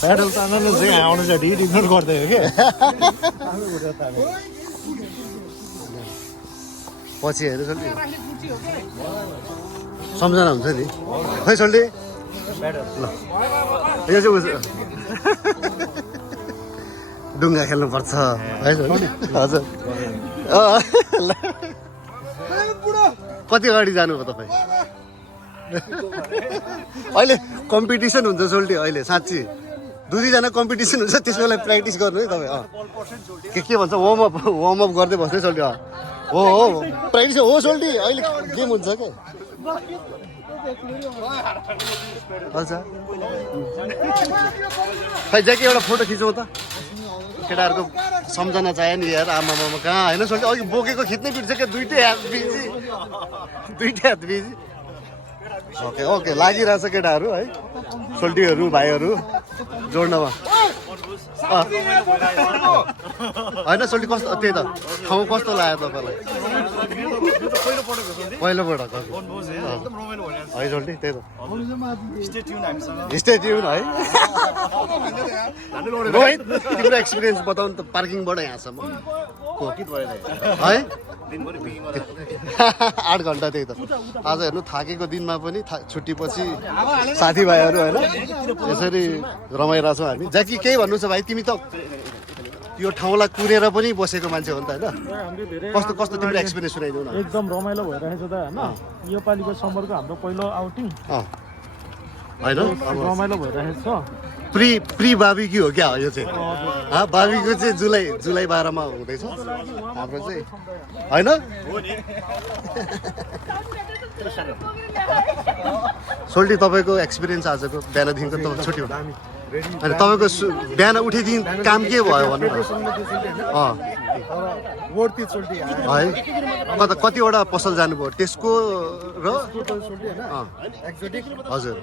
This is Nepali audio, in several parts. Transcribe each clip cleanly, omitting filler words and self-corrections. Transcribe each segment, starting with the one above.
प्याडल तान्नु चाहिँ आउनु चाहिँ ढिट इग्नोर गर्दै हो क्या पछि हेर्नु सोल्टी सम्झना हुन्छ नि खै सोल्टी ल यो चाहिँ डुङ्गा खेल्नुपर्छ है सोल्टी हजुर कति अगाडि जानुभयो तपाईँ अहिले कम्पिटिसन हुन्छ सोल्टी अहिले साँच्ची दुईजना कम्पिटिसन हुन्छ त्यसको लागि प्र्याक्टिस गर्नु है तपाईँ के भन्छ वार्मअप गर्दै बस्दै सोल्टी हो प्र्याक्टिस हो सोल्टी अहिले गेम हुन्छ क्या अच्छा खै ज्याके एउटा फोटो खिचौँ त केटाहरूको सम्झना चाहियो नि यार आमामा कहाँ होइन सोल्टी अघि बोकेको खिच्नै बिर्छ क्या दुइटै हात बिजी ओके लागिरहेछ केटाहरू है सोल्टीहरू भाइहरू जोड्नमा होइन सोल्टी कस्तो त्यही त ठाउँ कस्तो लाग्यो तपाईँलाई पहिलोपटक है सोल्टी त्यही त स्टे ट्युन है रोहित तिम्रो एक्सपिरियन्स बताउनु त पार्किङबाट यहाँसम्म है 8 घन्टा त्यही त आज हेर्नु थाकेको दिनमा पनि छुट्टीपछि साथीभाइहरू होइन यसरी रमाइरहेछौँ हामी ज्याकी केही भन्नु छ भाइ तिमी त यो ठाउँलाई कुरेर पनि बसेको मान्छे हो नि त होइन कस्तो कस्तो तिम्रो एक्सपिरियन्स सुनाइदेऊ न एकदम रमाइलो भइरहेछ त होइन यो पालिको समरको हाम्रो पहिलो आउटिङ होइन रमाइलो भइरहेछ प्री बार्बिक्यू हो क्या यो चाहिँ बार्बिक्यू चाहिँ जुलाई 12 मा हुँदैछ हाम्रो चाहिँ होइन सोल्टी तपाईँको एक्सपिरियन्स आजको बिहानदेखिको त छुट्टी हो होइन तपाईँको बिहान उठेदेखि काम के भयो भन्नु है कतिवटा पसल जानुभयो टेस्को र हजुर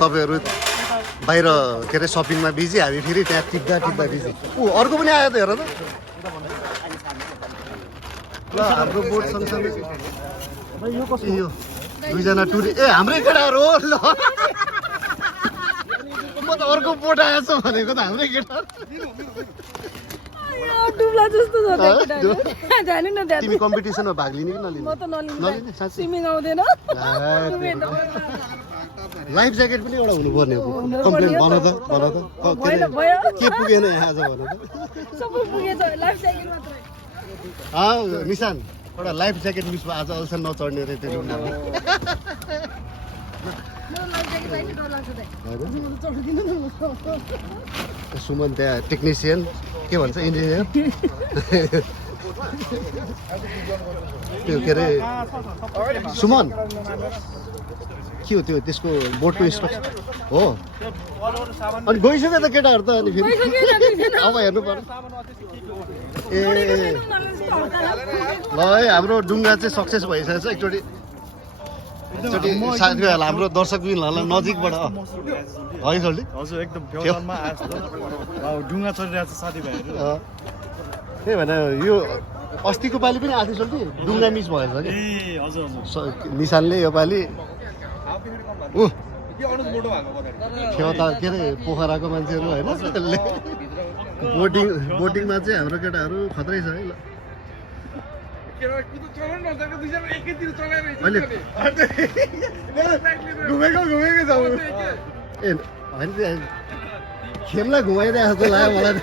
तपाईँहरू बाहिर के अरे सपिङमा बिजी हामी फेरि त्यहाँ टिप्दा बिजी अर्को पनि आयो त हेर त ल हाम्रो बोट सँगसँगै यो दुईजना टुरिस्ट हाम्रै केटाहरू हो ल म त अर्को बोट आएछ भनेको त हाम्रै केटाहरू तिमी कम्पिटिसनमा भाग लिने कि नलिने लाइफ ज्याकेट पनि एउटा हुनुपर्ने हो कम्प्लेन भन त के पुगेन यहाँ आज भन त निशान एउटा लाइफ ज्याकेट मिस आज अल्छा नचढ्ने रे त्यो डुङ्गामा सुमन त्यहाँ टेक्निसियन के भन्छ इन्जिनियर त्यो के अरे सुमन के हो त्यो त्यसको बोटको स्ट्रक्चर हो अनि गइसक्यो त केटाहरू त अनि फेरि अब हेर्नु पर्यो ए ल है हाम्रो डुङ्गा चाहिँ सक्सेस भइसकेको छ एकचोटि साथीभाइहरूलाई हाम्रो दर्शकबिनहरूलाई नजिकबाट है सोल्टी हजुर एकदम फेवरमा डुङ्गा चढिरहेको छ साथीभाइहरू त्यही भएर यो अस्तिको पालि पनि आएको सोल्टी डुङ्गा मिस भएछ कि निशानले यो पालि थियो त के अरे पोखराको मान्छेहरू होइन बोटिङमा चाहिँ हाम्रो केटाहरू खत्रै छ है ल खेल्न घुमाइदिए जस्तो लाग्यो मलाई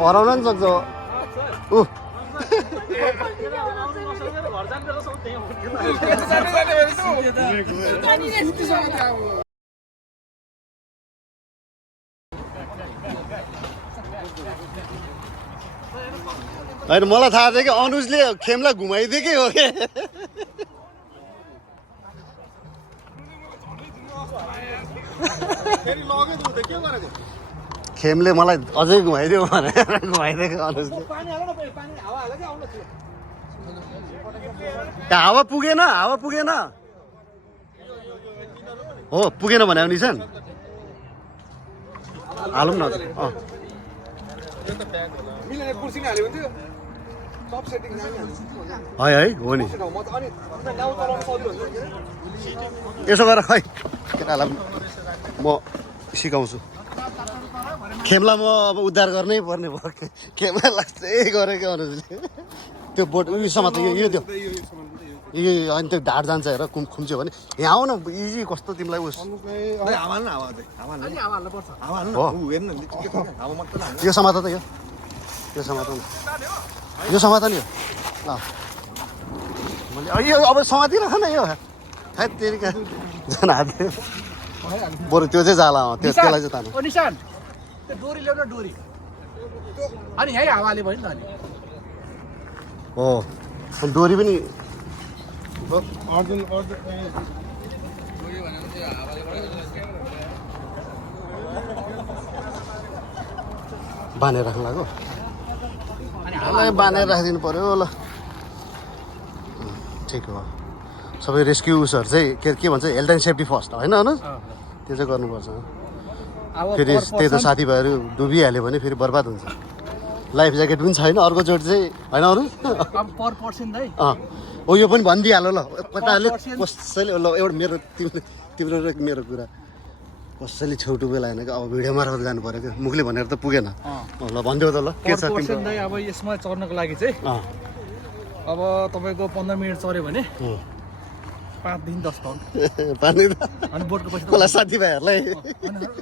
हराउन नि सक्छ होइन मलाई थाहा थियो कि अनुजले खेमलाई घुमाइदिएकै हो कि खेमले मलाई अझै घुमाइदियो भनेर घुमाइदिएको अनुजले हावा पुगेन हो पुगेन भने निशान हालौँ न अँ है है हो नि यसो गर खै केटालाई म सिकाउँछु खेमला म अब उद्धार गर्नै पर्ने भयो खेमला लास्टै गरेको अनुजले त्यो बोट उयो समात यो त्यो यो अनि त्यो ढाड जान्छ हेर खुम्च्यो भने यहाँ आऊ न इजी कस्तो तिमीलाई उस यो समात त यो समात यो समात नि यो मैले यो अब समातिराख न यो हैट तेरिका जान हाल्यो बरु त्यो चाहिँ जाला त्यसलाई चाहिँ तान्नु ओ निशान त्यो डोरी ल्याउन डोरी अनि यही हावाले भयो नि त अनि हो अनि डोरी पनि बाँधेर राख्नु लाग्यो बाँधेर राखिदिनु पर्यो ल ठिक हो सबै रेस्क्युसहरू चाहिँ के भन्छ हेल्थ एन्ड सेफ्टी फर्स्ट होइन अनुज त्यो चाहिँ गर्नुपर्छ फेरि त्यही त साथीभाइहरू डुबिहाल्यो भने फेरि बर्बाद हुन्छ लाइफ ज्याकेट पनि छैन अर्को चोटि चाहिँ होइन अरू पर पर्सन है हो यो पनि भनिदिइहाल ल कताले कसैले ल एउटा मेरो तिम्रो र मेरो कुरा कसैले छेउटुबे लागेन कि अब भिडियो मार्फत जानु पऱ्यो क्या मुखले भनेर त पुगेन ल भनिदेऊ त ल के छ तिम्रो अब यसमा चढ्नको लागि चाहिँ अब तपाईँको 15 मिनट चढ्यो भने 5 दिन 10 पाउन्ड पानी अनि बोटको पैसा कसलाई साथीभाइहरूलाई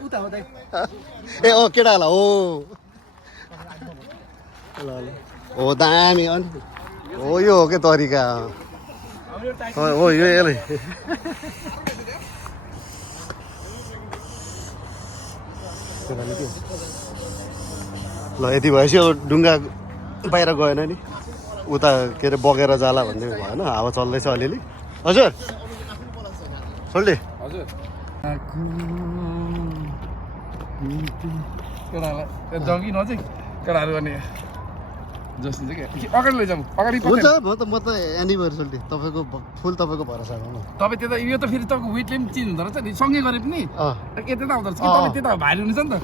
उता हो ए ओ केटाहरूलाई हो ल ल हो दामी अनि हो यो हो के तरिका हो यो यसले ल यति भएपछि अब ढुङ्गा बाहिर गएन नि उता के अरे बगेर जाला भन्ने भएन हावा चल्दैछ अलिअलि हजुर सोल्टे हजुर केटाहरूलाई जगी नजिक केटाहरू अनि जस्तो चाहिँ के अगाडि लैजाउँ अगाडि हुन्छ म त एनिभर सोल्टे तपाईँको फुल तपाईँको भरोसा हो तपाईँ त्यता यो त फेरि तपाईँको वेटले पनि चिन्नु हुँदो रहेछ नि सँगै गरे पनि यता त आउँदो रहेछ तपाईँ त्यता भारी हुनेछ नि त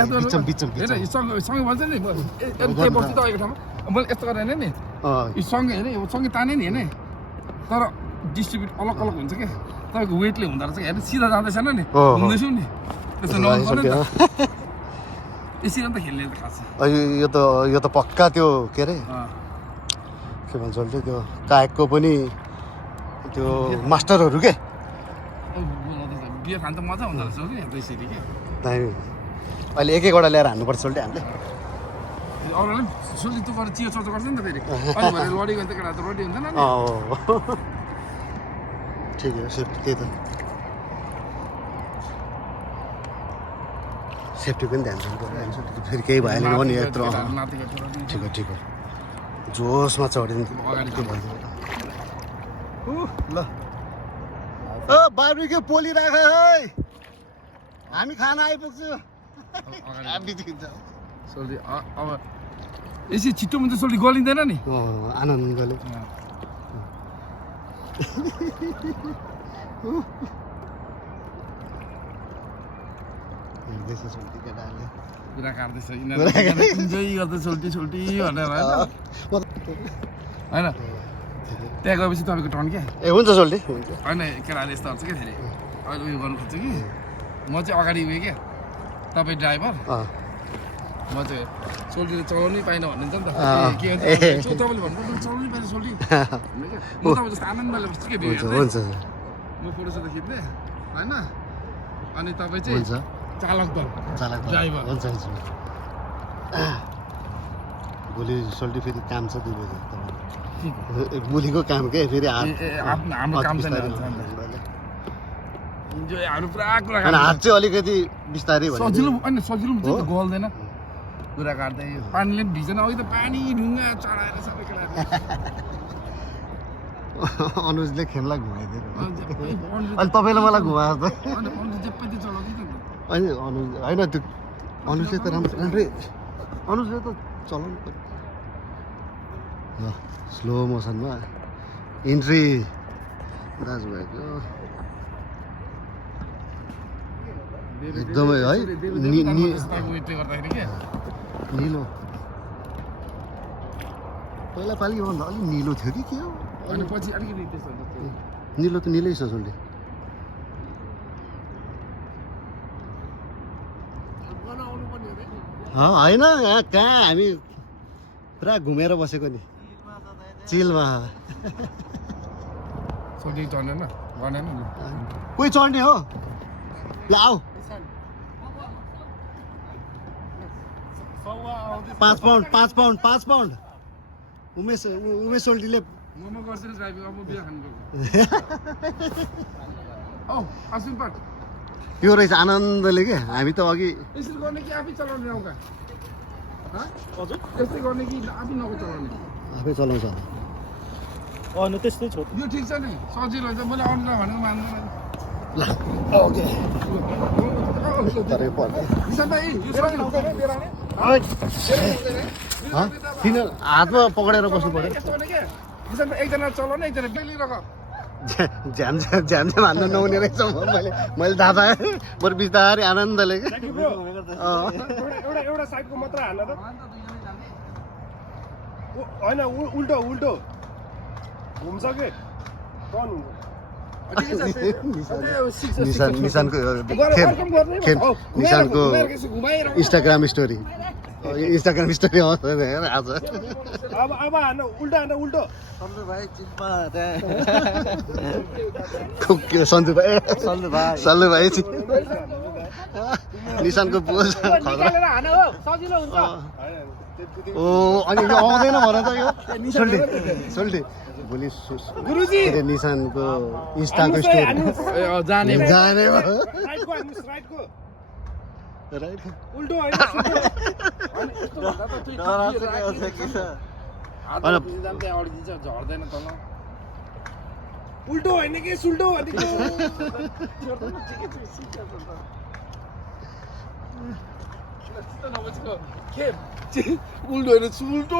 याद गर्नु होइन सँगै भन्छ नि त्यही बस्छु त अहिलेको ठाउँमा मैले यस्तो गरेन नि यो सँगै होइन यो सँगै ताने नि होइन तर डिस्ट्रिब्युट अलग अलग हुन्छ क्या तपाईँको वेटले हुँदो रहेछ हेर्नु सिधा जाँदैछ नि हुँदैछु नि त्यस्तो नहुनु पर्यो नि त यसरी त खेल्ने त खास यो त पक्का त्यो के अरे के भन्छ त्यो कायकको पनि त्यो मास्टरहरू के बियर खान त मजा हुँदो रहेछ कि त्यसरी के दामी अहिले एक एकवटा ल्याएर हान्नुपर्छ सोल्टे हामीले अरूलाई सोल्टी त्यो गरेर चियो चर्चा गर्छ नि त फेरि अहिले भएर लडी गयो त केटा त रोटी हुँदैन नि ठिक हो सेफ्टी त्यही त सेफ्टी पनि ध्यान दिनु पर्यो फेरि केही भएन भने यत्रो ठिक हो ठिक हो जोसमा चढ्यो के भन्छ ल ओ बार्बिक्यू पोली राख है हामी खाना आइपुग्छु सोल्टी अब यसरी छिट्टो हुन्छ सोल्टी गलिँदैन नि आनन्दले कुरा काट्दैछ इन्जोय गर्दै सोल्टी भनेर होइन त्यहाँ गएपछि तपाईँको टर्न क्या ए हुन्छ सोल्टी होइन केटाले यस्तो हुन्छ क्या फेरि अहिले उयो गर्नु खोज्छु कि म चाहिँ अगाडि उयो क्या तपाईँ ड्राइभर म चाहिँ सोल्टीले चलाउनै पाइनँ भन्नुहुन्छ नि त के भन्छ तपाईँले भन्नु चलाउनै पाइनँ सोल्टी म तपाईँ जस्तो आनन्दले बस्छु कि हुन्छ म फोटोसोटो खिच्दै होइन अनि तपाईँ चाहिँ चालक दल ड्राइभर हुन्छ हुन्छ भोलि सोल्टी फेरि काम छ 2 बजे भोलिको काम के फेरि हाम्रो काम छैन इन्जोय हाम्रो पुरा कुरा हात चाहिँ अलिकति बिस्तारै भयो सजिलो अनि सजिलो हुन्छ नि त गल्दैन कुरा काट्दै पानीले पनि भिजेन अघि त पानी ढुङ्गा चढाएर सबै केटाहरू अनुजले खेमला घुमाइदियो अनि तपाईँले मलाई घुमाएको त होइन अनुज होइन त्यो अनुजले त राम्रै अनुजले त चलाउनु पर्यो ल स्लो मोसनमा इन्ट्री दाजुभाइको एकदमै है निलो पहिला पालि भन्दा अलिक निलो थियो कि के हो अनि पछि अलिकति त्यसो निलो त निलै छ सोल्टी होइन यहाँ कहाँ हामी पुरा घुमेर बसेको नि चिलमा सोल्टी चढ्दैन भनेन कोही चढ्ने हो ल आऊ 5 पाउन्ड उमेश सोल्टीले मोमो गर्छु नि ड्राइभिङ अब बिहा खानु औ अश्विन पाठ त्यो रहेछ आनन्दले के हामी त अघि यसरी गर्ने कि आफै चलाउने नौका हजुर यस्तै गर्ने कि आफै नौका चलाउने आफै चलाउँछ न त्यस्तै छ यो ठिक छ नि सजिलो हुन्छ मैले आउनु भनेको मान्दैन ल ओके तरै पर्छ निशान भाइ यो सजिलो हुन्छ नि किन हातमा पक्रेर बस्नु पर्यो यस्तो भने के निशान भाइ एकजना चलाउने एकजना बेली रक झ्याम हान्न नहुने रहेछ मैले थाहा पाएँ बरु बिस्तारै आनन्दले के एउटा साइडको मात्र हाल्न त होइन उल्टो घुम्छ के टर्न निशानको इन्स्टाग्राम स्टोरी आज अब हाल्न उल्टो सन्जु भाइ निशानको पोज ओ अनि यो आउँदैन भन त यो सोल्टे भोलि निशानको इन्स्टाको स्टोरी जाने राइट उल्टो झर्दैन तल उल्टो होइन कि सुल्टो भनेको उल्टो होइन सुल्टो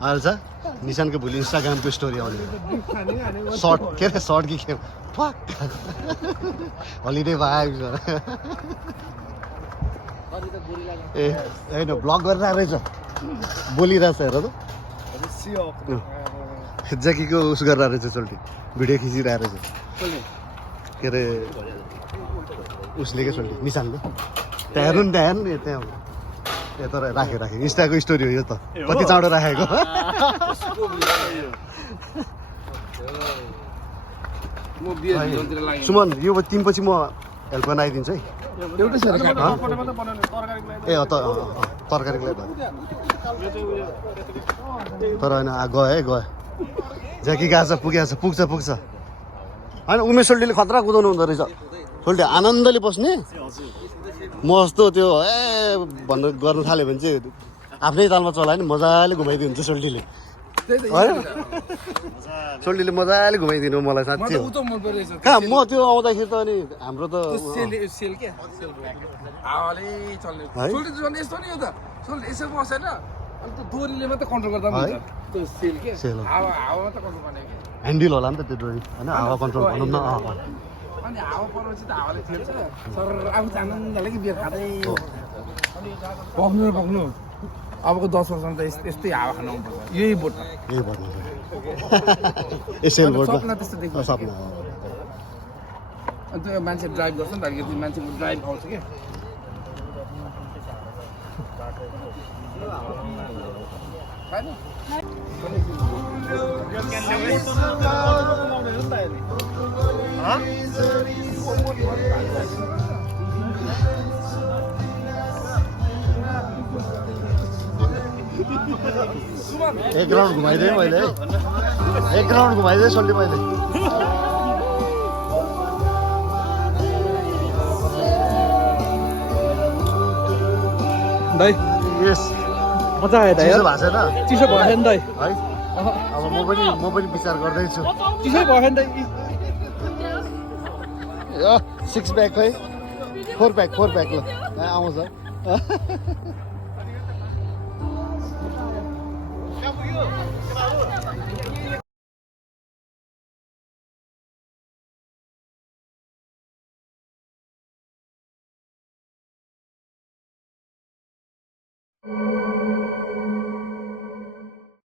हाल्छ निशानको भोलि इन्स्टाग्रामको स्टोरी आउने सर्ट के अरे सर्ट कि के हलिडे भाइब ए होइन ब्लग गरिरहेको रहेछ बोलिरहेछ हेर त जकीको उस गरिरहेको रहेछ सोल्टी भिडियो खिचिरहेको रहेछ के अरे उसले के सोल्टी निशानले त्यहाँ हेर्नु नि त्यहाँ ए तर राखेँ इन्स्टाको स्टोरी हो यो त कति चाँडो राखेको सुमन यो तिमी पछि म हेल्प गर्न आइदिन्छु है ए तरकारीको लागि तर होइन गयो ज्याकी गएको छ पुग्छ होइन उमेश सोल्टीले खतरा कुदाउनु हुँदो रहेछ सोल्टी आनन्दले बस्ने म जस्तो त्यो भन्नु गर्नु थाल्यो भने चाहिँ आफ्नै तालमा चलायो नि मजाले घुमाइदिन्छ सोल्टीले होइन सोल्टीले मजाले घुमाइदिनु मलाई साँच्चै कहाँ म त्यो आउँदाखेरि त अनि हाम्रो त यस्तो नि यो त यसो बसेन अनि त्यो दोरीले मात्रै कन्ट्रोल गर्दा पनि त्यो सेल के हावा मात्रै कन्ट्रोल गर्ने कि ह्यान्डल होला नि त त्यो डोरी होइन हावा कन्ट्रोल भनौँ न अनि हावा परेपछि त हावाले थेल्छ सर आफू आनन्दले कि बियर खाँदै पक्नु अबको 10 वर्षमा त यस्तै हावा खानु आउनुपर्छ यही बोटमा एसएल बोट सपना त्यस्तो देख्छ सपना अनि त्यो मान्छे ड्राइभ गर्छ नि त अलिकति मान्छेको ड्राइभ आउँछ क्या एक राउन्ड घुमाइदिएँ मैले एक राउन्ड घुमाइदिएँ सोल्टी मैले दाइ यस मजा आयो दाइ चिसो भएको छैन चिसो भयो नि दाइ है अब म पनि विचार गर्दैछु चिसो भयो नि दाइ 6 प्याक है 4 प्याक ल आउँछ है